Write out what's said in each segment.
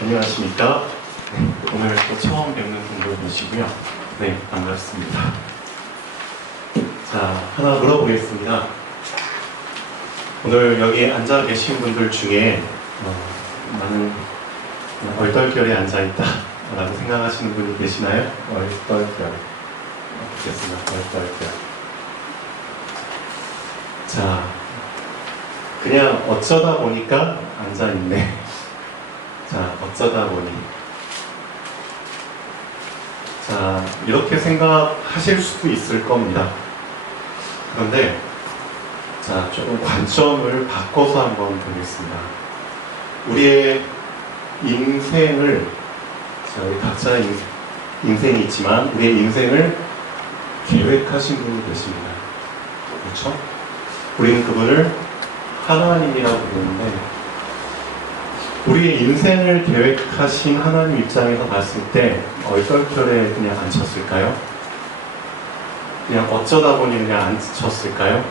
안녕하십니까. 네, 오늘 또 처음 뵙는 분들 계시고요. 네, 반갑습니다. 자, 하나 물어보겠습니다. 오늘 여기 앉아 계신 분들 중에 나는 얼떨결에 앉아있다 라고 생각하시는 분이 계시나요? 얼떨결. 어떻겠습니까? 얼떨결. 자, 그냥 어쩌다 보니까 앉아있네. 자, 어쩌다 보니. 자, 이렇게 생각하실 수도 있을 겁니다. 그런데, 자, 조금 관점을 바꿔서 한번 보겠습니다. 우리의 인생을, 자, 우리 각자의 인생이 있지만, 우리의 인생을 계획하신 분이 계십니다. 그렇죠? 우리는 그분을 하나님이라고 부르는데, 우리의 인생을 계획하신 하나님 입장에서 봤을 때 얼떨결에 그냥 앉혔을까요? 그냥 어쩌다 보니 그냥 앉혔을까요?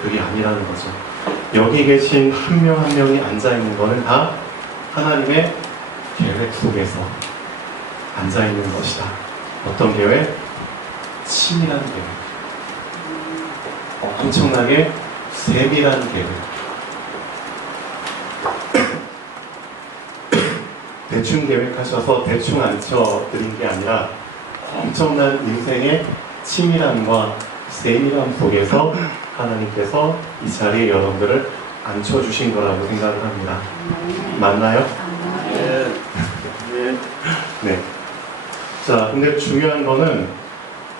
그게 아니라는 거죠. 여기 계신 한 명 한 명이 앉아있는 거는 다 하나님의 계획 속에서 앉아있는 것이다. 어떤 계획? 치밀한 계획. 엄청나게 세밀한 계획. 대충 계획하셔서 대충 앉혀드린 게 아니라 엄청난 인생의 치밀함과 세밀함 속에서 하나님께서 이 자리에 여러분들을 앉혀주신 거라고 생각을 합니다. 맞나요? 네. 자, 근데 중요한 거는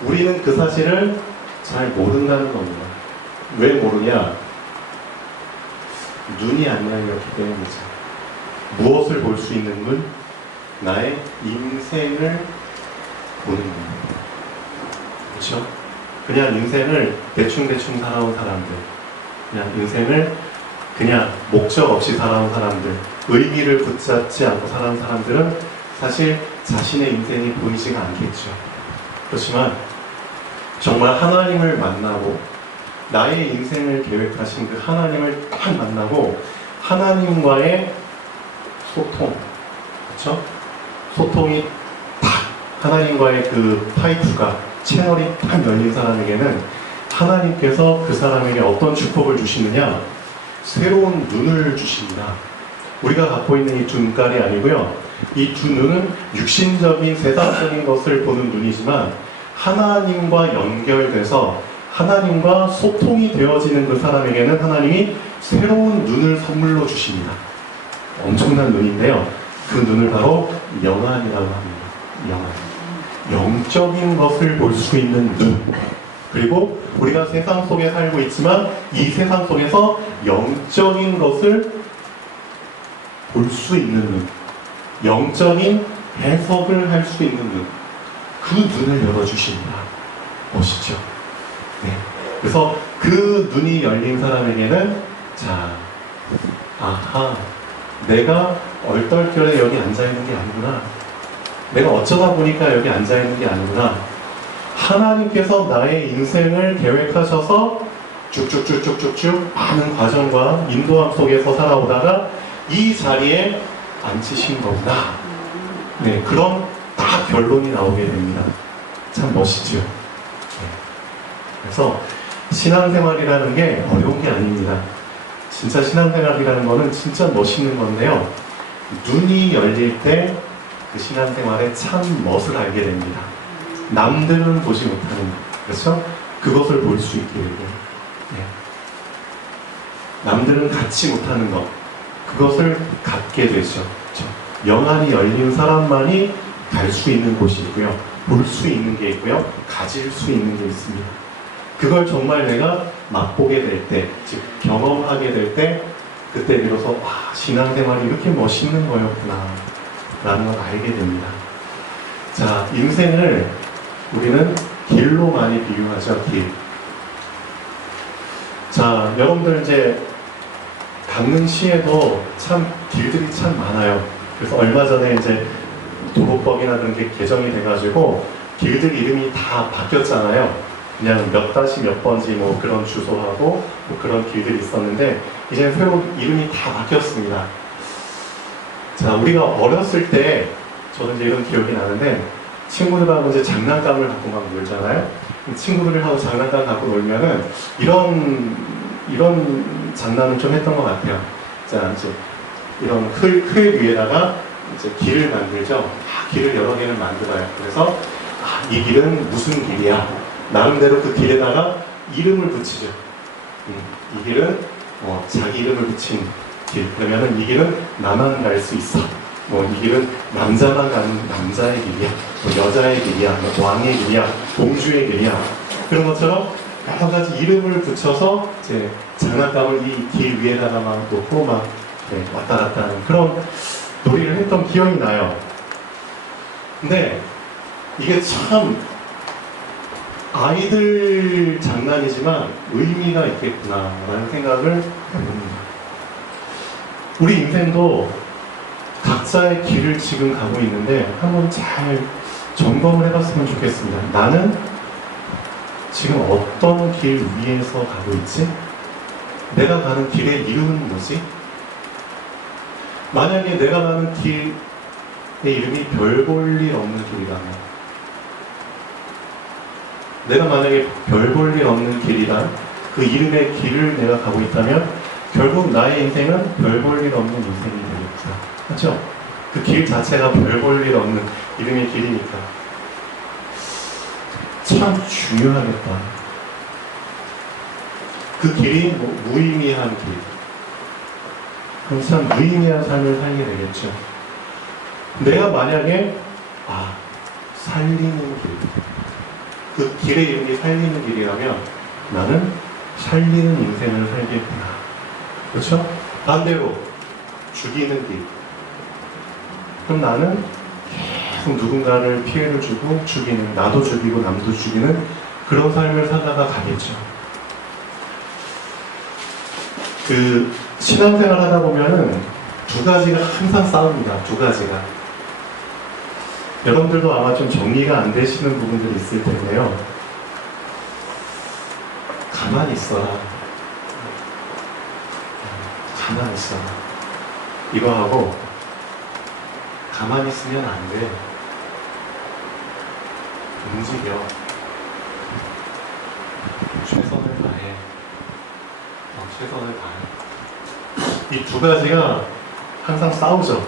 우리는 그 사실을 잘 모른다는 겁니다. 왜 모르냐? 눈이 안 열렸기 때문이죠. 무엇을 볼 수 있는 눈? 나의 인생을 보는 눈. 그렇죠? 그냥 인생을 대충대충 살아온 사람들, 그냥 인생을 그냥 목적 없이 살아온 사람들, 의미를 붙잡지 않고 살아온 사람들은 사실 자신의 인생이 보이지가 않겠죠. 그렇지만 정말 하나님을 만나고 나의 인생을 계획하신 그 하나님을 딱 만나고 하나님과의 소통, 그렇죠? 소통이 딱 하나님과의 그 파이프가 채널이 딱 열린 사람에게는 하나님께서 그 사람에게 어떤 축복을 주시느냐? 새로운 눈을 주십니다. 우리가 갖고 있는 이 두 눈깔이 아니고요. 이 두 눈은 육신적인 세상적인 것을 보는 눈이지만 하나님과 연결돼서 하나님과 소통이 되어지는 그 사람에게는 하나님이 새로운 눈을 선물로 주십니다. 엄청난 눈인데요. 그 눈을 바로 영안이라고 합니다. 영안. 영적인 것을 볼 수 있는 눈. 그리고 우리가 세상 속에 살고 있지만 이 세상 속에서 영적인 것을 볼 수 있는 눈. 영적인 해석을 할 수 있는 눈. 그 눈을 열어주십니다. 멋있죠? 네. 그래서 그 눈이 열린 사람에게는 자, 아하, 내가 얼떨결에 여기 앉아있는 게 아니구나. 내가 어쩌다 보니까 여기 앉아있는 게 아니구나. 하나님께서 나의 인생을 계획하셔서 쭉쭉쭉쭉쭉쭉 많은 과정과 인도함 속에서 살아오다가 이 자리에 앉히신 거구나. 네, 그런 딱 결론이 나오게 됩니다. 참 멋있죠. 네. 그래서 신앙생활이라는 게 어려운 게 아닙니다. 진짜 신앙생활이라는 거는 진짜 멋있는 건데요. 눈이 열릴 때 그 신앙생활의 참 멋을 알게 됩니다. 남들은 보지 못하는 것, 그렇죠? 그것을 볼 수 있게 되고, 네. 남들은 갖지 못하는 것, 그것을 갖게 되죠. 그렇죠? 영안이 열린 사람만이 갈 수 있는 곳이 있고요. 볼 수 있는 게 있고요. 가질 수 있는 게 있습니다. 그걸 정말 내가 맛보게 될 때, 즉 경험하게 될 때, 그때 비로소 신앙생활이 이렇게 멋있는 거였구나 라는 걸 알게 됩니다. 자, 인생을 우리는 길로 많이 비유하죠. 길. 자, 여러분들 이제 강릉시에도 참 길들이 참 많아요. 그래서 얼마 전에 이제 도로법이나 그런 게 개정이 돼가지고 길들 이름이 다 바뀌었잖아요. 그냥 몇 다시 몇 번지 뭐 그런 주소하고 뭐 그런 길들이 있었는데 이제 새로 이름이 다 바뀌었습니다. 자, 우리가 어렸을 때, 저는 이제 이런 기억이 나는데, 친구들하고 이제 장난감을 갖고 막 놀잖아요. 친구들하고 장난감 갖고 놀면은, 이런 장난을 좀 했던 것 같아요. 자, 이제, 이런 흙 위에다가 이제 길을 만들죠. 길을 여러 개를 만들어요. 그래서, 이 길은 무슨 길이야? 나름대로 그 길에다가 이름을 붙이죠. 이 길은 자기 이름을 붙인 길. 그러면은 이 길은 나만 갈 수 있어. 이 길은 남자만 가는 남자의 길이야. 여자의 길이야. 왕의 길이야. 공주의 길이야. 그런 것처럼 여러 가지 이름을 붙여서 이제 장난감을 이 길 위에다가 막 놓고 막 왔다 갔다 하는 그런 놀이를 했던 기억이 나요. 근데 이게 참 아이들 장난이지만 의미가 있겠구나라는 생각을 해봅니다. 우리 인생도 각자의 길을 지금 가고 있는데 한번 잘 점검을 해봤으면 좋겠습니다. 나는 지금 어떤 길 위에서 가고 있지? 내가 가는 길의 이름은 뭐지? 만약에 내가 가는 길의 이름이 별 볼 일 없는 길이라면, 내가 만약에 별 볼 일 없는 길이란 그 이름의 길을 내가 가고 있다면 결국 나의 인생은 별 볼 일 없는 인생이 되겠죠. 그렇죠? 그 길 자체가 별 볼 일 없는 이름의 길이니까. 참 중요하겠다. 그 길이 무의미한 길. 그럼 참 무의미한 삶을 살게 되겠죠. 내가 만약에 살리는 길, 그 길의 이름이 살리는 길이라면 나는 살리는 인생을 살겠구나. 그렇죠? 반대로 죽이는 길. 그럼 나는 계속 누군가를 피해를 주고 죽이는, 나도 죽이고 남도 죽이는 그런 삶을 살다가 가겠죠. 그 신앙생활 하다 보면은 두 가지가 항상 싸웁니다. 두 가지가. 여러분들도 아마 좀 정리가 안 되시는 부분들이 있을 텐데요. 가만히 있어라. 가만히 있어라. 이거 하고 가만히 있으면 안 돼. 움직여. 최선을 다해. 최선을 다해. 이 두 가지가 항상 싸우죠.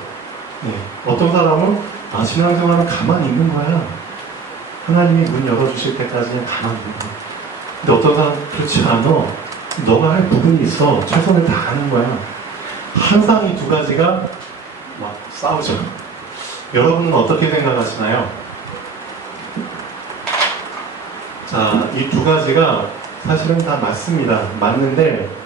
어떤 사람은 신앙생활은 가만히 있는 거야. 하나님이 문 열어주실 때까지는 가만히 있는 거야. 근데 어떤 사람은 그렇지 않아. 너가 할 부분이 있어. 최선을 다하는 거야. 항상 이 두 가지가 막 싸우죠. 여러분은 어떻게 생각하시나요? 자, 이 두 가지가 사실은 다 맞습니다. 맞는데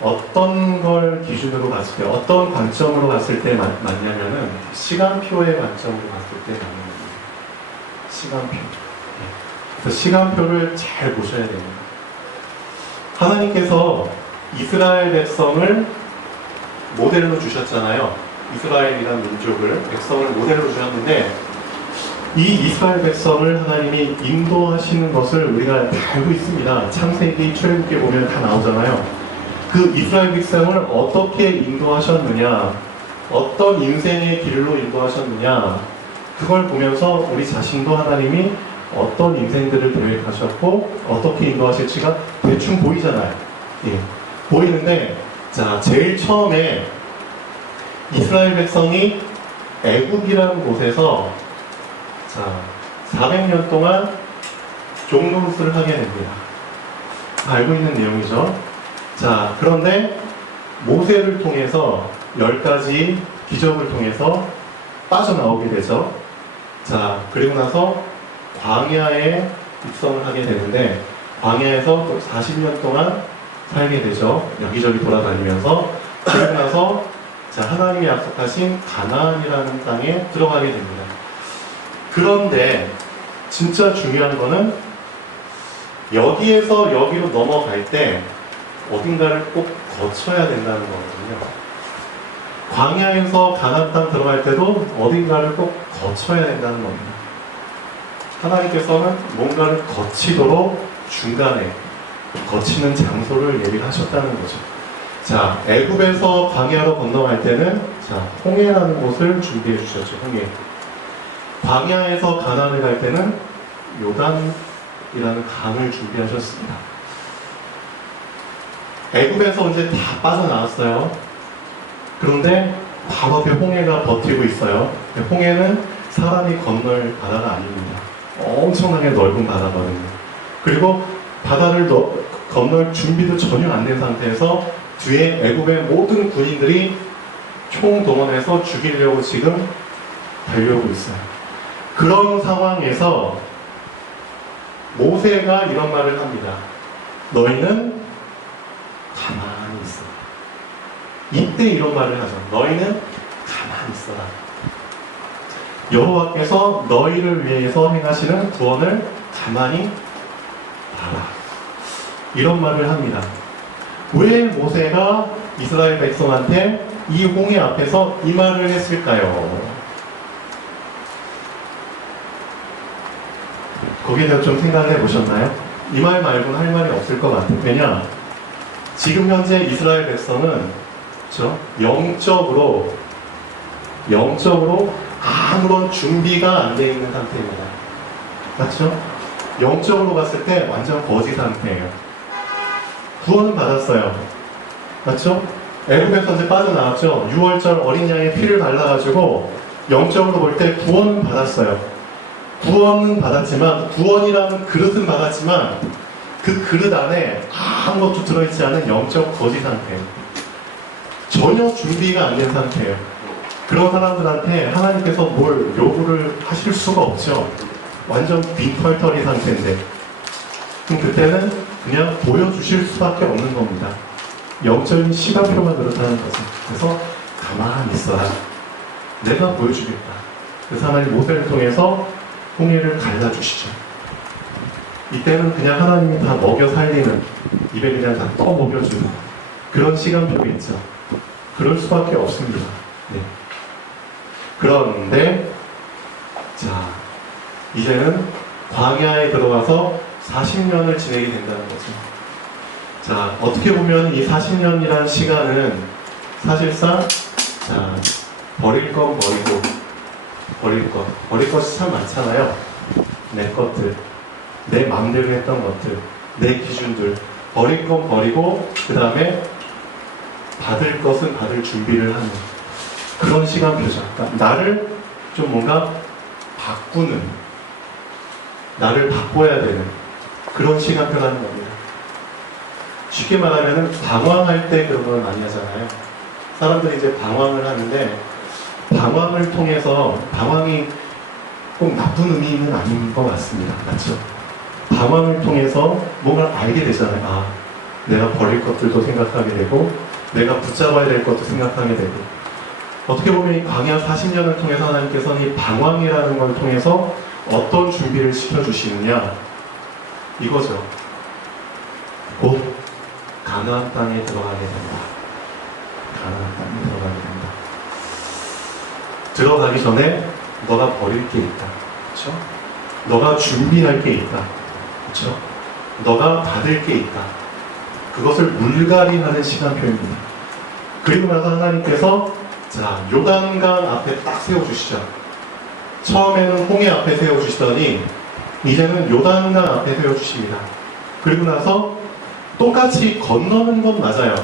어떤 걸 기준으로 봤을 때, 어떤 관점으로 봤을 때 맞냐면은 시간표의 관점으로 봤을 때 맞는 겁니다. 시간표. 그래서 시간표를 잘 보셔야 됩니다. 하나님께서 이스라엘 백성을 모델로 주셨잖아요. 이스라엘이라는 민족을, 백성을 모델로 주셨는데 이 이스라엘 백성을 하나님이 인도하시는 것을 우리가 다 알고 있습니다. 창세기, 출애굽기 보면 다 나오잖아요. 그 이스라엘 백성을 어떻게 인도하셨느냐, 어떤 인생의 길로 인도하셨느냐, 그걸 보면서 우리 자신도 하나님이 어떤 인생들을 계획하셨고 어떻게 인도하실지가 대충 보이잖아요. 보이는데, 자, 제일 처음에 이스라엘 백성이 애굽이라는 곳에서 400년 동안 종노릇을 하게 됩니다. 알고 있는 내용이죠. 자, 그런데 모세를 통해서 10가지 기적을 통해서 빠져나오게 되죠. 자, 그리고 나서 광야에 입성을 하게 되는데 광야에서 또 40년 동안 살게 되죠. 여기저기 돌아다니면서. 그리고 나서 하나님이 약속하신 가나안이라는 땅에 들어가게 됩니다. 그런데 진짜 중요한 거는 여기에서 여기로 넘어갈 때 어딘가를 꼭 거쳐야 된다는 거거든요. 광야에서 가나안 땅 들어갈 때도 어딘가를 꼭 거쳐야 된다는 겁니다. 하나님께서는 뭔가를 거치도록 중간에 거치는 장소를 예비하셨다는 거죠. 자, 애굽에서 광야로 건너갈 때는 자, 홍해라는 곳을 준비해 주셨죠. 홍해. 광야에서 가나안을 갈 때는 요단이라는 강을 준비하셨습니다. 애굽에서 이제 다 빠져나왔어요. 그런데 바로 앞에 홍해가 버티고 있어요. 홍해는 사람이 건널 바다가 아닙니다. 엄청나게 넓은 바다거든요. 그리고 바다를 건널 준비도 전혀 안 된 상태에서 뒤에 애굽의 모든 군인들이 총 동원해서 죽이려고 지금 달려오고 있어요. 그런 상황에서 모세가 이런 말을 합니다. 너희는 가만히 있어. 이때 이런 말을 하죠. 너희는 가만히 있어라. 여호와께서 너희를 위해서 행하시는 구원을 가만히 봐라. 이런 말을 합니다. 왜 모세가 이스라엘 백성한테 이 홍해 앞에서 이 말을 했을까요? 거기에 대해서 좀 생각해 보셨나요? 이 말 말고는 할 말이 없을 것 같아요. 왜냐? 지금 현재 이스라엘 백성은 그렇죠? 영적으로 아무런 준비가 안 되어 있는 상태입니다. 맞죠? 영적으로 봤을 때 완전 거지 상태예요. 구원은 받았어요. 맞죠? 애굽에서 이제 빠져나왔죠. 6월절 어린 양의 피를 발라가지고 영적으로 볼 때 구원은 받았어요. 구원은 받았지만, 구원이라는 그릇은 받았지만 그 그릇 안에 아무것도 들어있지 않은 영적 거지 상태예요. 전혀 준비가 안 된 상태예요. 그런 사람들한테 하나님께서 뭘 요구를 하실 수가 없죠. 완전 빈털터리 상태인데. 그럼 그때는 그냥 보여주실 수밖에 없는 겁니다. 영적인 시간표가 그렇다는 거죠. 그래서 가만히 있어라. 내가 보여주겠다. 그래서 하나님 모세를 통해서 홍해를 갈라주시죠. 이때는 그냥 하나님이 다 먹여 살리는, 입에 그냥 다 떠먹여주는 그런 시간표겠죠. 그럴 수밖에 없습니다. 네. 그런데 자, 이제는 광야에 들어가서 40년을 지내게 된다는 거죠. 자, 어떻게 보면 이 40년이라는 시간은 사실상 자, 버릴 건 버리고 버릴 것이 참 많잖아요. 내 것들, 내 마음대로 했던 것들, 내 기준들 버릴 건 버리고 그 다음에 받을 것은 받을 준비를 하는 그런 시간표죠. 그러니까 나를 좀 뭔가 바꾸는, 나를 바꿔야 되는 그런 시간표라는 겁니다. 쉽게 말하면 방황할 때 그런 걸 많이 하잖아요. 사람들이 이제 방황을 하는데 방황을 통해서, 방황이 꼭 나쁜 의미는 아닌 것 같습니다. 맞죠? 방황을 통해서 뭔가를 알게 되잖아요. 아, 내가 버릴 것들도 생각하게 되고 내가 붙잡아야 될 것도 생각하게 되고, 어떻게 보면 이 광야 40년을 통해서 하나님께서는 이 방황이라는 걸 통해서 어떤 준비를 시켜주시느냐 이거죠. 곧 가나안 땅에 들어가게 된다. 가나안 땅에 들어가게 된다. 들어가기 전에 너가 버릴 게 있다. 그렇죠? 너가 준비할 게 있다. 그렇죠? 너가 받을 게 있다. 그것을 물갈이하는 시간표입니다. 그리고 나서 하나님께서 자, 요단강 앞에 딱 세워주시죠. 처음에는 홍해 앞에 세워주시더니 이제는 요단강 앞에 세워주십니다. 그리고 나서 똑같이 건너는 건 맞아요.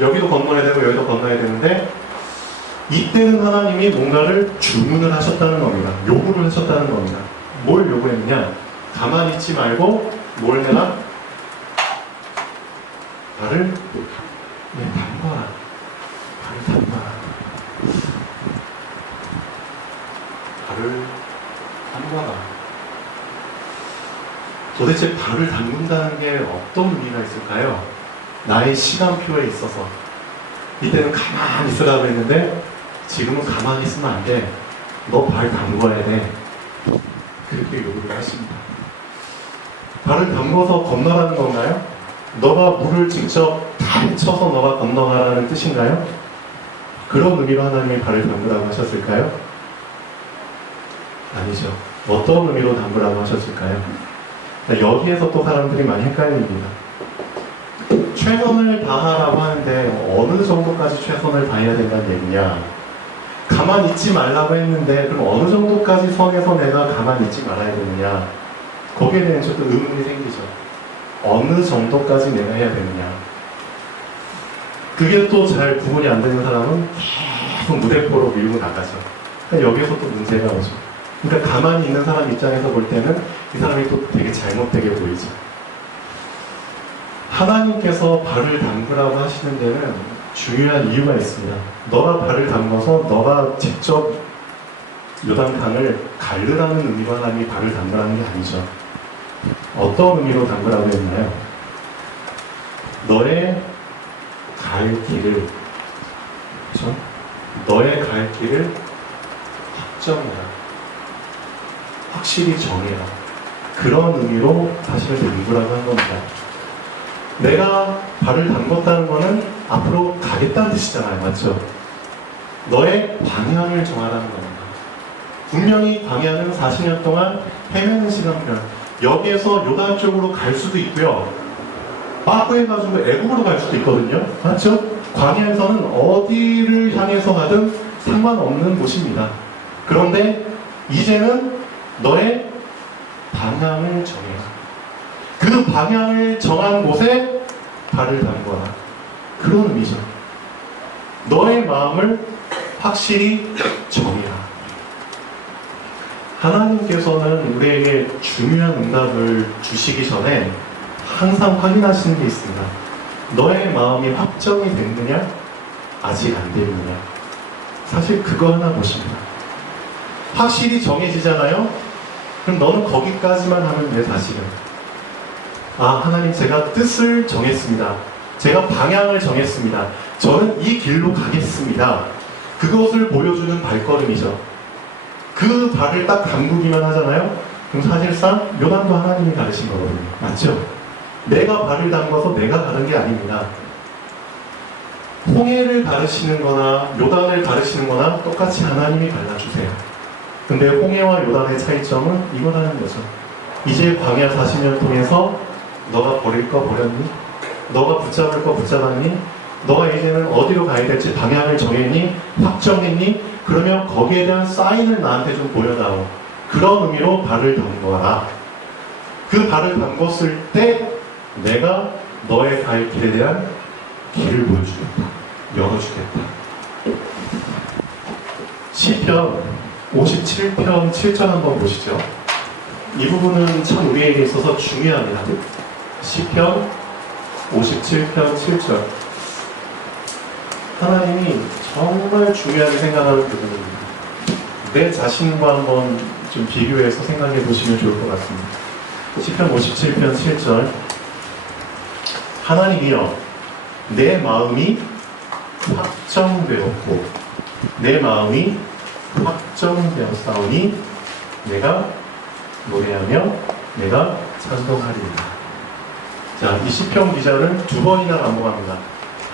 여기도 건너야 되고 여기도 건너야 되는데 이때는 하나님이 뭔가를 주문을 하셨다는 겁니다. 요구를 하셨다는 겁니다. 뭘 요구했느냐? 가만히 있지 말고 뭘 해라? 발을 담궈라. 발을 담궈라. 발을 담궈라. 도대체 발을 담근다는 게 어떤 의미가 있을까요? 나의 시간표에 있어서 이때는 가만히 있으라고 했는데 지금은 가만히 있으면 안 돼. 너 발 담궈야 돼. 그렇게 요구를 하십니다. 발을 담궈서 건너라는 건가요? 너가 물을 직접 다 헤쳐서 너가 건너가라는 뜻인가요? 그런 의미로 하나님이 발을 담그라고 하셨을까요? 아니죠. 어떤 의미로 담그라고 하셨을까요? 여기에서 또 사람들이 많이 헷갈립니다. 최선을 다하라고 하는데 어느 정도까지 최선을 다해야 된다는 얘기냐? 가만히 있지 말라고 했는데 그럼 어느 정도까지 선에서 내가 가만히 있지 말아야 되느냐? 거기에 대한 저도 의문이 생기죠. 어느 정도까지 내가 해야 되느냐? 그게 또 잘 구분이 안 되는 사람은 계속 무대포로 밀고 나가죠. 그러니까 여기서 또 문제가 오죠. 그러니까 가만히 있는 사람 입장에서 볼 때는 이 사람이 또 되게 잘못되게 보이죠. 하나님께서 발을 담그라고 하시는 데는 중요한 이유가 있습니다. 너가 발을 담궈서 너가 직접 요단강을 가르라는 의미로 하나님이 발을 담그라는 게 아니죠. 어떤 의미로 담그라고 했나요? 너의 갈 길을, 그렇죠? 너의 갈 길을 확정해라. 확실히 정해라. 그런 의미로 사실을 담그라고 한 겁니다. 내가 발을 담궜다는 것은 앞으로 가겠다는 뜻이잖아요. 맞죠? 너의 방향을 정하라는 겁니다. 분명히 광야는 40년 동안 헤매는 시간표. 여기에서 요단 쪽으로 갈 수도 있고요. 빠꾸해가지고 애국으로 갈 수도 있거든요. 맞죠? 광야에서는 어디를 향해서 가든 상관없는 곳입니다. 그런데 이제는 너의 방향을 정해라. 그 방향을 정한 곳에 발을 담궈라. 그런 의미죠. 너의 마음을 확실히 정해라. 하나님께서는 우리에게 중요한 응답을 주시기 전에 항상 확인하시는 게 있습니다. 너의 마음이 확정이 됐느냐? 아직 안 됐느냐? 사실 그거 하나 보십니다. 확실히 정해지잖아요? 그럼 너는 거기까지만 하면 돼, 사실은. 아, 하나님, 제가 뜻을 정했습니다. 제가 방향을 정했습니다. 저는 이 길로 가겠습니다. 그것을 보여주는 발걸음이죠. 그 발을 딱 담그기만 하잖아요? 그럼 사실상 요단도 하나님이 가르신 거거든요. 맞죠? 내가 발을 담궈서 내가 가는 게 아닙니다. 홍해를 가르시는 거나 요단을 가르시는 거나 똑같이 하나님이 갈라주세요. 근데 홍해와 요단의 차이점은 이거라는 거죠. 이제 광야 40년 통해서 너가 버릴 거 버렸니? 너가 붙잡을 거 붙잡았니? 너가 이제는 어디로 가야 될지 방향을 정했니? 확정했니? 그러면 거기에 대한 사인을 나한테 좀 보여다오. 그런 의미로 발을 담궈라. 그 발을 담궜을 때 내가 너의 갈 길에 대한 길을 보여주겠다. 열어주겠다. 시편 57편 7절 한번 보시죠. 이 부분은 참 우리에게 있어서 중요합니다. 시편 57편 7절. 하나님이 정말 중요하게 생각하는 부분입니다. 내 자신과 한번 좀 비교해서 생각해 보시면 좋을 것 같습니다. 시편 57편 7절. 하나님이여, 내 마음이 확정되었고 내 마음이 확정되었사오니 내가 노래하며 내가 찬송하리이다. 자, 이 시편 기자는 두 번이나 반복합니다.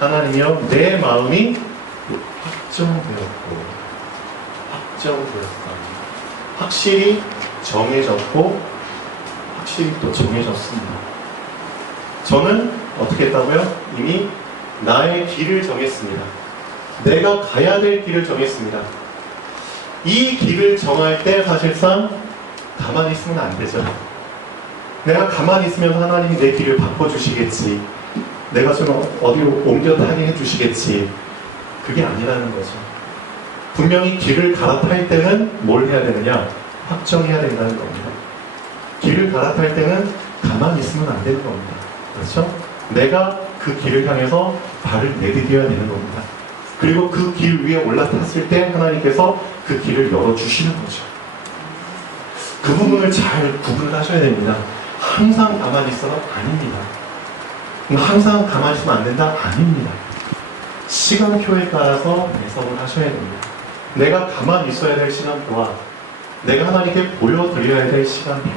하나님이여, 내 마음이 확정되었고 확정되었사오니, 확실히 정해졌고 확실히 또 정해졌습니다. 저는 어떻게 했다고요? 이미 나의 길을 정했습니다. 내가 가야 될 길을 정했습니다. 이 길을 정할 때 사실상 가만히 있으면 안 되죠. 내가 가만히 있으면 하나님이 내 길을 바꿔주시겠지. 내가 좀 어디로 옮겨 다니게 해주시겠지. 그게 아니라는 거죠. 분명히 길을 갈아탈 때는 뭘 해야 되느냐? 확정해야 된다는 겁니다. 길을 갈아탈 때는 가만히 있으면 안 되는 겁니다. 그렇죠? 내가 그 길을 향해서 발을 내디뎌야 되는 겁니다. 그리고 그 길 위에 올라탔을 때 하나님께서 그 길을 열어주시는 거죠. 그 부분을 잘 구분을 하셔야 됩니다. 항상 가만히 있어도 아닙니다. 항상 가만히 있으면 안 된다? 아닙니다. 시간표에 따라서 해석을 하셔야 됩니다. 내가 가만히 있어야 될 시간표와 내가 하나님께 보여드려야 될 시간표,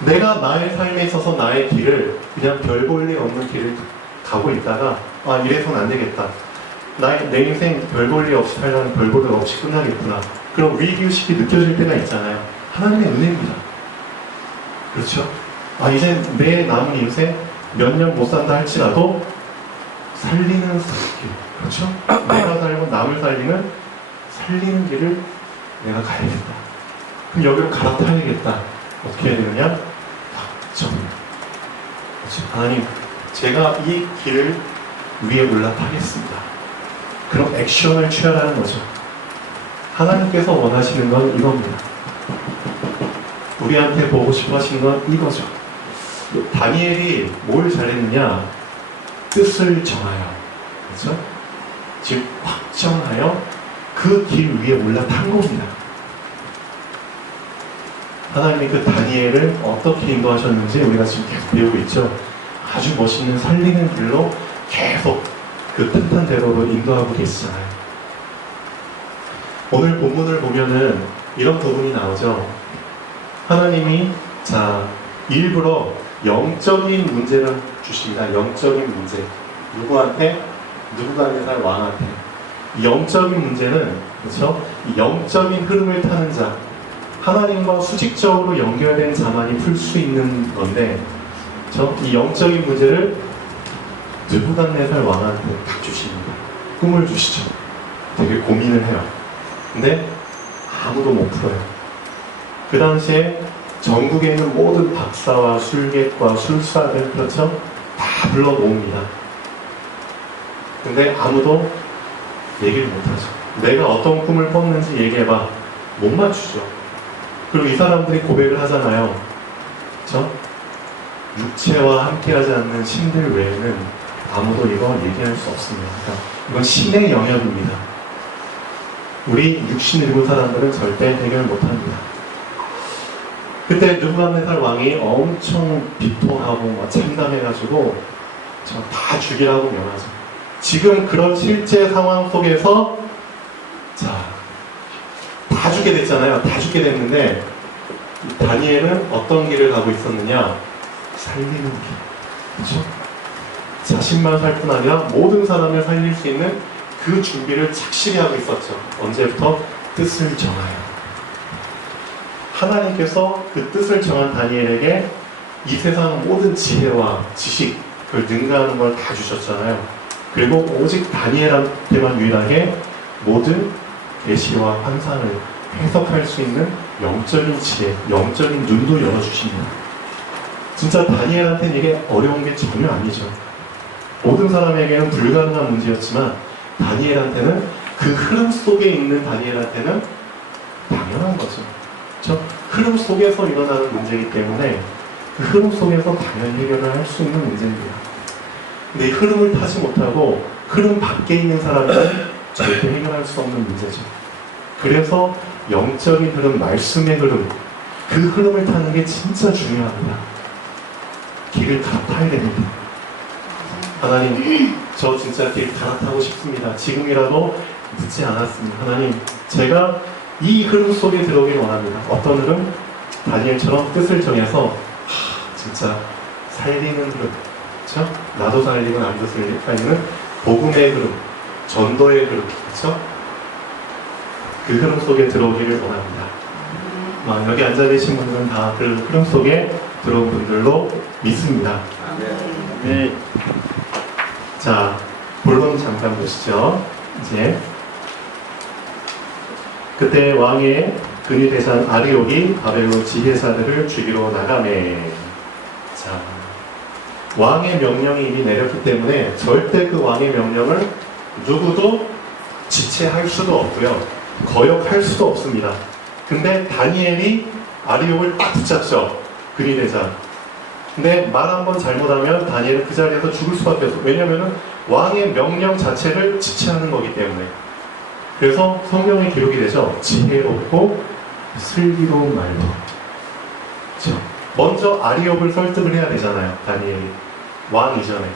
내가 나의 삶에 있어서 나의 길을 그냥 별 볼 일 없는 길을 가고 있다가 아, 이래서는 안 되겠다. 내 인생 별 볼 일 없이 살려면 별 볼 일 없이 끝나겠구나. 그럼 위기의식이 느껴질 때가 있잖아요. 하나님의 은혜입니다. 그렇죠? 아, 이제 내 남은 인생 몇 년 못 산다 할지라도 살리는 길, 그렇죠? 내가 살고 남을 살리는 길을 내가 가야겠다. 그럼 여기로 갈아타야겠다. 어떻게 해야 되느냐? 확정. 그렇죠? 하나님, 제가 이 길을 위에 올라타겠습니다. 그럼 액션을 취하라는 거죠. 하나님께서 원하시는 건 이겁니다. 우리한테 보고 싶어 하시는 건 이거죠. 다니엘이 뭘 잘했느냐? 뜻을 정하여, 그렇죠? 즉 확정하여 그 길 위에 올라탄 겁니다. 하나님이 그 다니엘을 어떻게 인도하셨는지 우리가 지금 계속 배우고 있죠. 아주 멋있는 살리는 길로 계속 그 뜻한 대로로 인도하고 계시잖아요. 오늘 본문을 보면은 이런 부분이 나오죠. 하나님이 일부러 영적인 문제를 주십니다. 영적인 문제. 누구한테? 느부갓네살 왕한테. 영적인 문제는, 그렇죠? 이 영적인 흐름을 타는 자, 하나님과 수직적으로 연결된 자만이 풀 수 있는 건데, 그렇죠? 이 영적인 문제를 느부갓네살 왕한테 딱 주십니다. 꿈을 주시죠. 되게 고민을 해요. 근데 아무도 못 풀어요. 그 당시에 전국에 있는 모든 박사와 술객과 술사들, 그렇죠? 다 불러 모읍니다. 근데 아무도 얘기를 못하죠. 내가 어떤 꿈을 꿨는지 얘기해봐. 못 맞추죠. 그리고 이 사람들이 고백을 하잖아요. 그렇죠? 육체와 함께하지 않는 신들 외에는 아무도 이거 얘기할 수 없습니다. 그러니까 이건 신의 영역입니다. 우리 육신을 입은 사람들은 절대 해결 못합니다. 그때 느부갓네살 왕이 엄청 비통하고 참담해가지고 다 죽이라고 명하죠. 지금 그런 실제 상황 속에서 다 죽게 됐잖아요. 다 죽게 됐는데 다니엘은 어떤 길을 가고 있었느냐? 살리는 길. 그렇죠? 자신만 살 뿐 아니라 모든 사람을 살릴 수 있는 그 준비를 착실히 하고 있었죠. 언제부터? 뜻을 정하여. 하나님께서 그 뜻을 정한 다니엘에게 이 세상 모든 지혜와 지식, 그걸 능가하는 걸 다 주셨잖아요. 그리고 오직 다니엘한테만 유일하게 모든 계시와 환상을 해석할 수 있는 영적인 지혜, 영적인 눈도 열어주십니다. 진짜 다니엘한테는 이게 어려운 게 전혀 아니죠. 모든 사람에게는 불가능한 문제였지만 다니엘한테는 그 흐름 속에 있는 다니엘한테는 당연한 거죠. 그렇죠? 흐름 속에서 일어나는 문제이기 때문에 그 흐름 속에서 당연히 해결을 할 수 있는 문제입니다. 근데 이 흐름을 타지 못하고 흐름 밖에 있는 사람은 절대 해결할 수 없는 문제죠. 그래서 영적인 흐름, 말씀의 흐름, 그 흐름을 타는 게 진짜 중요합니다. 길을 갈아타야 됩니다. 하나님, 저 진짜 길 갈아타고 싶습니다. 지금이라도 늦지 않았습니다. 하나님, 제가 이 흐름 속에 들어오길 원합니다. 어떤 흐름? 다니엘처럼 뜻을 정해서 진짜 살리는 흐름, 그렇죠? 나도 살리고 남도 살리는 복음의 흐름, 전도의 흐름, 그렇죠? 그 흐름 속에 들어오기를 원합니다. 여기 앉아 계신 분들은 다 그 흐름 속에 들어온 분들로 믿습니다. 네. 자, 본론 잠깐 보시죠. 이제 그때 왕의 근위대장 아리옥이 바벨론 지혜사들을 죽이러 나가매. 자, 왕의 명령이 이미 내렸기 때문에 절대 그 왕의 명령을 누구도 지체할 수도 없고요, 거역할 수도 없습니다. 근데 다니엘이 아리옥을 딱 붙잡죠. 근위대장. 근데 말 한 번 잘못하면 다니엘은 그 자리에서 죽을 수밖에 없어요. 왜냐하면 왕의 명령 자체를 지체하는 거기 때문에. 그래서 성경에 기록이 되죠. 지혜롭고 슬기로운 말로. 그렇죠? 먼저 아리옥을 설득을 해야 되잖아요. 다니엘이 왕 이전에.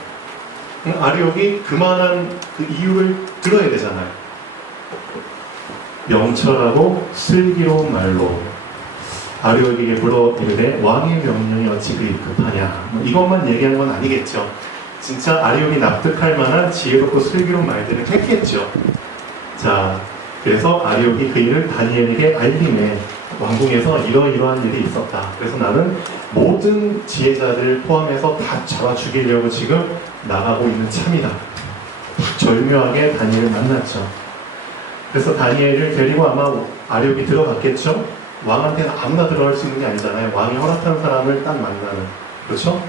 아리옥이 그만한 그 이유를 들어야 되잖아요. 명철하고 슬기로운 말로 아리옥에게 물어 이르되 왕의 명령이 어찌 그리 급하냐. 이것만 얘기한 건 아니겠죠. 진짜 아리옥이 납득할 만한 지혜롭고 슬기로운 말들을 했겠죠. 자, 그래서 아리옥이 그 일을 다니엘에게 알림해. 왕궁에서 이러이러한 일이 있었다. 그래서 나는 모든 지혜자들 포함해서 다 잡아 죽이려고 지금 나가고 있는 참이다. 절묘하게 다니엘을 만났죠. 그래서 다니엘을 데리고 아마 아력이 들어갔겠죠? 왕한테는 아무나 들어갈 수 있는 게 아니잖아요. 왕이 허락한 사람을 딱 만나는. 그렇죠?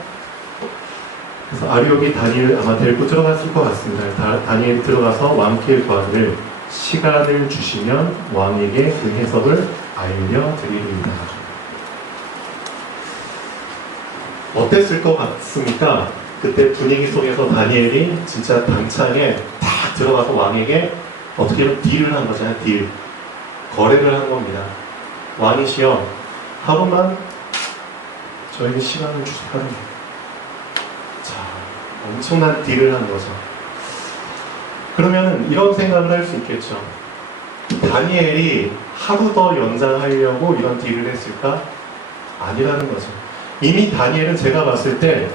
그래서 아력이 다니엘을 아마 데리고 들어갔을 것 같습니다. 다니엘이 들어가서 왕께 구하기를 시간을 주시면 왕에게 그 해석을 알려드리리이다. 어땠을 것 같습니까? 그때 분위기 속에서 다니엘이 진짜 당차게 딱 들어가서 왕에게 어떻게 딜을 한 거잖아요. 딜. 거래를 한 겁니다. 왕이시여, 하루만 저에게 시간을 주세요. 하루만. 자, 엄청난 딜을 한 거죠. 그러면 이런 생각을 할 수 있겠죠. 다니엘이 하루 더 연장하려고 이런 딜을 했을까? 아니라는 거죠. 이미 다니엘은 제가 봤을 때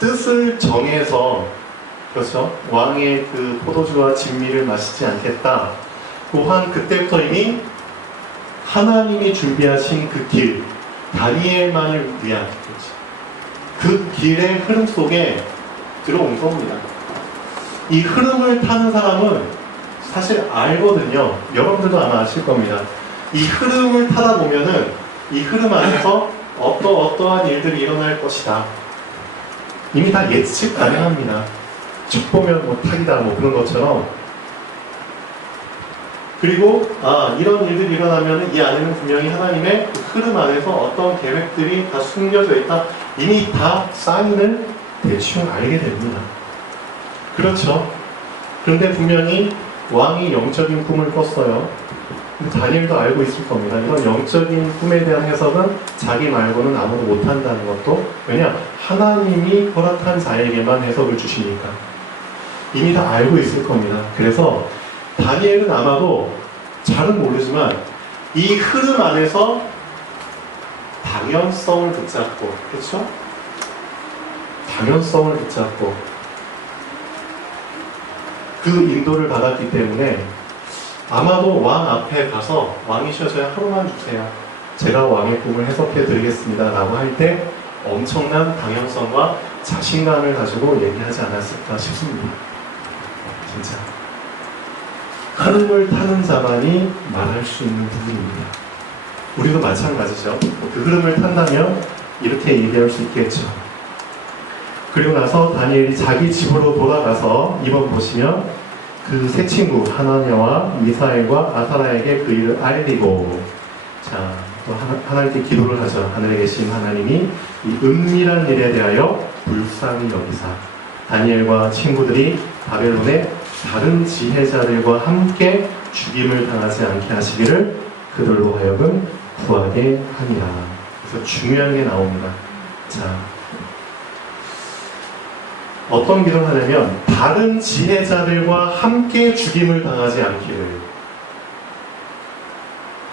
뜻을 정해서, 그렇죠? 왕의 그 포도주와 진미를 마시지 않겠다. 또한 그때부터 이미 하나님이 준비하신 그 길, 다니엘만을 위한 그 길의 흐름 속에 들어온 겁니다. 이 흐름을 타는 사람은 사실 알거든요. 여러분들도 아마 아실 겁니다. 이 흐름을 타다 보면은 이 흐름 안에서 어떠한 일들이 일어날 것이다. 이미 다 예측 가능합니다. 쭉 보면 뭐 탁이다 뭐 그런 것처럼. 그리고 이런 일들이 일어나면 이 안에는 분명히 하나님의 그 흐름 안에서 어떤 계획들이 다 숨겨져 있다. 이미 다 사인을 대충 알게 됩니다. 그렇죠. 그런데 분명히 왕이 영적인 꿈을 꿨어요. 다니엘도 알고 있을 겁니다. 이런 영적인 꿈에 대한 해석은 자기 말고는 아무도 못한다는 것도, 왜냐? 하나님이 허락한 자에게만 해석을 주시니까 이미 다 알고 있을 겁니다. 그래서 다니엘은 아마도 잘은 모르지만 이 흐름 안에서 당연성을 붙잡고, 그렇죠? 당연성을 붙잡고 그 인도를 받았기 때문에 아마도 왕 앞에 가서 왕이시여 저희 하루만 주세요. 제가 왕의 꿈을 해석해 드리겠습니다. 라고 할 때 엄청난 당연성과 자신감을 가지고 얘기하지 않았을까 싶습니다. 진짜. 흐름을 타는 자만이 말할 수 있는 부분입니다. 우리도 마찬가지죠. 그 흐름을 탄다면 이렇게 얘기할 수 있겠죠. 그리고 나서 다니엘이 자기 집으로 돌아가서 이번 보시면 그 세 친구 하나냐와 미사엘과 아사라에게 그 일을 알리고, 자, 또 하나님께 기도를 하죠. 하늘에 계신 하나님이 이 은밀한 일에 대하여 불쌍히 여기사 다니엘과 친구들이 바벨론의 다른 지혜자들과 함께 죽임을 당하지 않게 하시기를 그들로 하여금 구하게 하니라. 그래서 중요한 게 나옵니다. 자, 어떤 기도를 하냐면 다른 지혜자들과 함께 죽임을 당하지 않기를.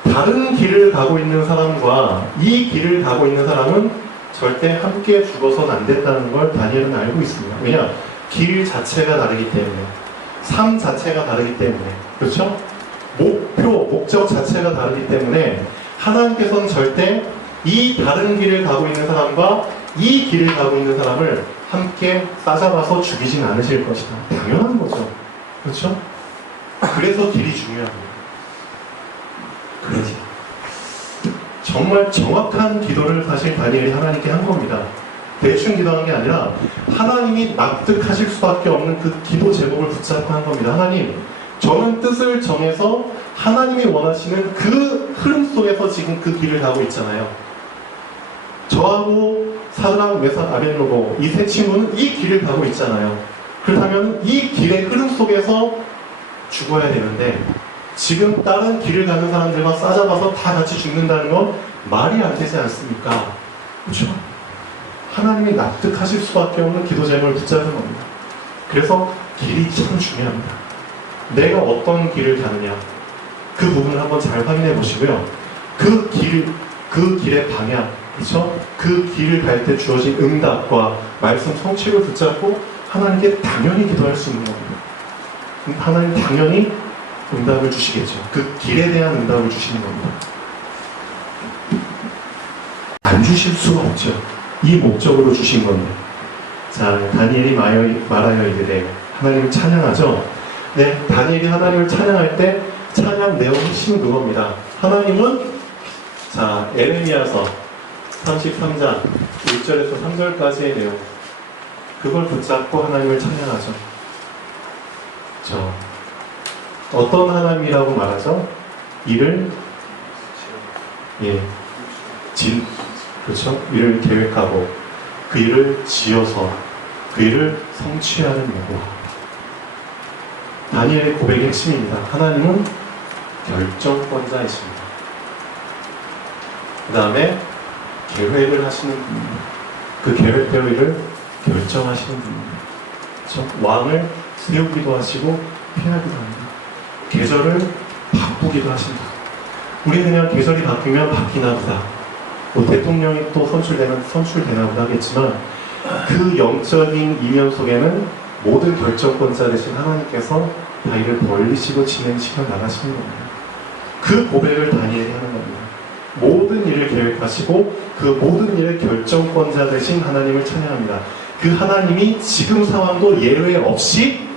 다른 길을 가고 있는 사람과 이 길을 가고 있는 사람은 절대 함께 죽어서는 안 된다는 걸 다니엘은 알고 있습니다. 왜냐? 길 자체가 다르기 때문에, 삶 자체가 다르기 때문에, 그렇죠? 목적 자체가 다르기 때문에 하나님께서는 절대 이 다른 길을 가고 있는 사람과 이 길을 가고 있는 사람을 함께 싸잡아서 죽이진 않으실 것이다. 당연한 거죠. 그렇죠? 그래서 길이 중요합니다. 그렇지. 정말 정확한 기도를 사실 다니엘이 하나님께 한 겁니다. 대충 기도한 게 아니라 하나님이 납득하실 수밖에 없는 그 기도 제목을 붙잡고 한 겁니다. 하나님, 저는 뜻을 정해서 하나님이 원하시는 그 흐름 속에서 지금 그 길을 가고 있잖아요. 저하고 사드락, 메삭, 아벳노고 이 세 친구는 이 길을 가고 있잖아요. 그렇다면 이 길의 흐름 속에서 죽어야 되는데 지금 다른 길을 가는 사람들과 싸잡아서 다 같이 죽는다는 건 말이 안 되지 않습니까? 그렇죠? 하나님이 납득하실 수밖에 없는 기도 제목을 붙잡은 겁니다. 그래서 길이 참 중요합니다. 내가 어떤 길을 가느냐, 그 부분을 한번 잘 확인해 보시고요. 그 길의 방향, 그렇죠? 그 길을 갈 때 주어진 응답과 말씀 성취를 붙잡고 하나님께 당연히 기도할 수 있는 겁니다. 하나님 당연히 응답을 주시겠죠. 그 길에 대한 응답을 주시는 겁니다. 안 주실 수가 없죠. 이 목적으로 주신 겁니다. 자, 다니엘이 말하여 이르되 하나님을 찬양하죠. 네, 다니엘이 하나님을 찬양할 때 찬양 내용 핵심은 그겁니다. 하나님은 자, 에레미야서 33장 1절에서 3절까지의 내용, 그걸 붙잡고 하나님을 찬양하죠. 어떤 하나님이라고 말하죠? 이를 그렇죠? 이를 계획하고 그 일을 지어서 그 일을 성취하는 여호와. 다니엘의 고백의 핵심입니다. 하나님은 결정권자이십니다. 그 다음에 계획을 하시는 분입니다. 그 계획대로 일을 결정하시는 분입니다. 그렇죠? 왕을 세우기도 하시고 피하기도 합니다. 계절을 바꾸기도 하신다. 우리 그냥 계절이 바뀌면 바뀌나 보다. 뭐 대통령이 또 선출되면 선출되나 보다 하겠지만 그 영적인 이면 속에는 모든 결정권자 되신 하나님께서 다 일을 벌리시고 진행시켜 나가시는 겁니다. 그 고백을 다니엘이 하는 겁니다. 모든 일을 계획하시고 그 모든 일의 결정권자 되신 하나님을 찬양합니다. 그 하나님이 지금 상황도 예외 없이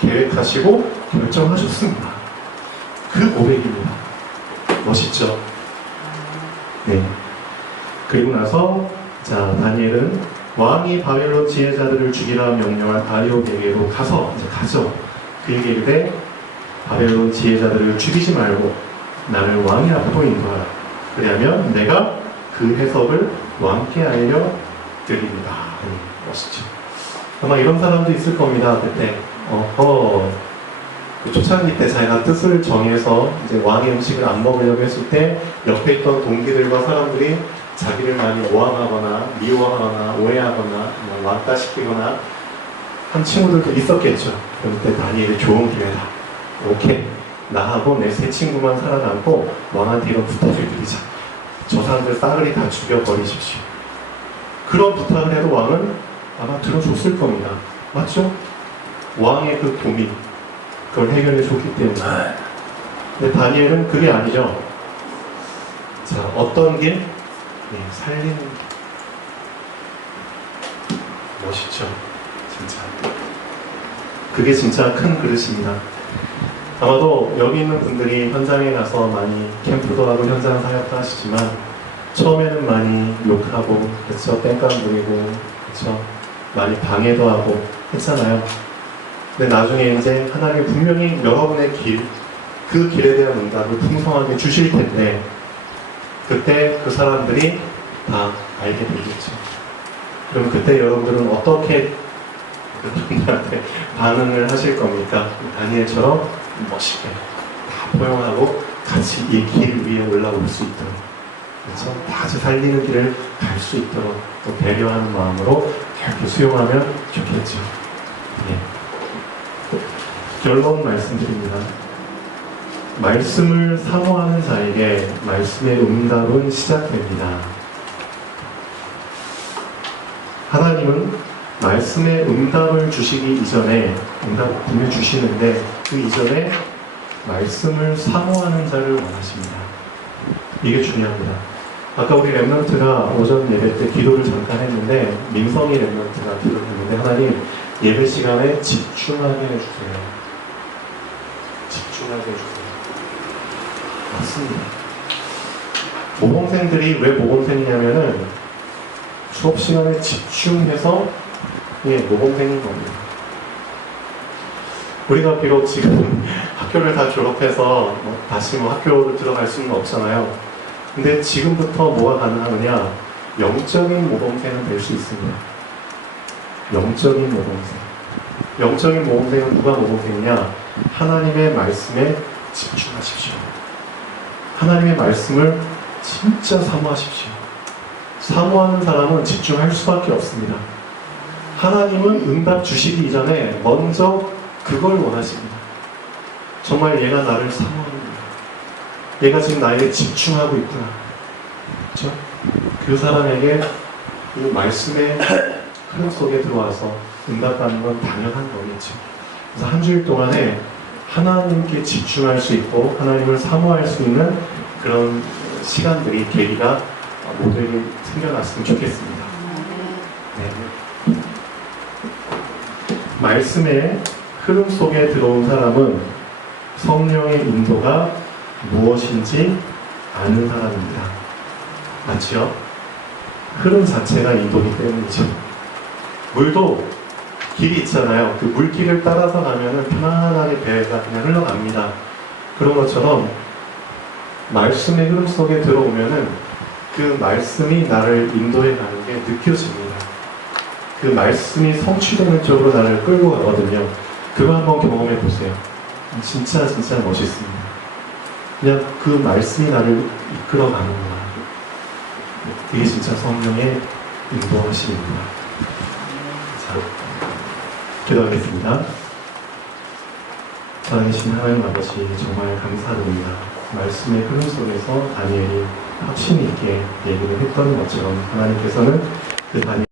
계획하시고 결정하셨습니다. 그 고백입니다. 멋있죠? 네. 그리고 나서 자, 다니엘은 왕이 바벨론 지혜자들을 죽이라 명령한 다리오에게로 가서 이제 가죠. 그에게 이르되 바벨론 지혜자들을 죽이지 말고 나를 왕의 앞으로 인도하라. 그리하면 내가 그 해석을 왕께 알려드립니다. 멋있죠. 아마 이런 사람도 있을 겁니다. 그때 그 초창기 때 자기가 뜻을 정해서 이제 왕의 음식을 안 먹으려고 했을 때 옆에 있던 동기들과 사람들이 자기를 많이 오함하거나 미워하거나 오해하거나 왕따시키거나 한 친구들도 있었겠죠. 그때 다니엘이 좋은 기회다. 오케이, 나하고 내 세 친구만 살아남고 왕한테 이런 부탁을 드리자. 저 사람들 싸그리 다 죽여버리십시오. 그런 부탁을 해도 왕은 아마 들어줬을 겁니다. 맞죠? 왕의 그 고민, 그걸 해결해 줬기 때문에. 근데 다니엘은 그게 아니죠. 자, 어떤 길? 살리는 길. 멋있죠? 진짜. 그게 진짜 큰 그릇입니다. 아마도 여기 있는 분들이 현장에 가서 많이 캠프도 하고 현장 사역도 하시지만 처음에는 많이 욕하고 그렇죠? 땡깡 부리고 그렇죠? 많이 방해도 하고 했잖아요. 근데 나중에 이제 하나님이 분명히 여러분의 길, 그 길에 대한 응답을 풍성하게 주실 텐데 그때 그 사람들이 다 알게 되겠죠. 그럼 그때 여러분들은 어떻게 그분들한테 반응을 하실 겁니까? 다니엘처럼 멋있게 다 포용하고 같이 이 길 위에 올라올 수 있도록, 그래서 다시 살리는 길을 갈 수 있도록 또 배려하는 마음으로 이렇게 수용하면 좋겠죠. 예. 결론 말씀드립니다. 말씀을 사모하는 자에게 말씀의 응답은 시작됩니다. 하나님은 말씀의 응답을 주시기 이전에 응답 분명히 주시는데 그 이전에 말씀을 사모하는 자를 원하십니다. 이게 중요합니다. 아까 우리 랩런트가 오전 예배 때 기도를 잠깐 했는데 민성이 랩런트가 기도를 했는데 하나님 예배 시간에 집중하게 해주세요. 집중하게 해주세요. 맞습니다. 모범생들이 왜 모범생이냐면은 수업 시간에 집중해서 모범생인 겁니다. 우리가 비록 지금 학교를 다 졸업해서 다시 학교를 들어갈 수는 없잖아요. 근데 지금부터 뭐가 가능하느냐? 영적인 모범생은 될 수 있습니다. 영적인 모범생. 영적인 모범생은 누가 모범생이냐? 하나님의 말씀에 집중하십시오. 하나님의 말씀을 진짜 사모하십시오. 사모하는 사람은 집중할 수밖에 없습니다. 하나님은 응답 주시기 이전에 먼저 그걸 원하십니다. 정말 얘가 나를 사모하는구나. 얘가 지금 나에게 집중하고 있구나. 그렇죠? 그 사람에게 이 말씀의 흐름 속에 들어와서 응답받는 건 당연한 거겠죠. 그래서 한 주일 동안에 하나님께 집중할 수 있고 하나님을 사모할 수 있는 그런 시간들이 계기가 모델이 생겨났으면 좋겠습니다. 네. 말씀의 흐름 속에 들어온 사람은 성령의 인도가 무엇인지 아는 사람입니다. 맞죠? 흐름 자체가 인도기 때문이죠. 물도 길이 있잖아요. 그 물길을 따라서 가면은 편안하게 배가 그냥 흘러갑니다. 그런 것처럼 말씀의 흐름 속에 들어오면은 그 말씀이 나를 인도해 가는 게 느껴집니다. 그 말씀이 성취되는 쪽으로 나를 끌고 가거든요. 그거 한번 경험해 보세요. 진짜 멋있습니다. 그냥 그 말씀이 나를 이끌어 가는구나. 그게 진짜 성령의 인도하심입니다. 자, 기도하겠습니다. 살아계신 하나님 아버지 정말 감사드립니다. 말씀의 흐름 속에서 다니엘이 확신 있게 얘기를 했던 것처럼 하나님께서는 그 다니엘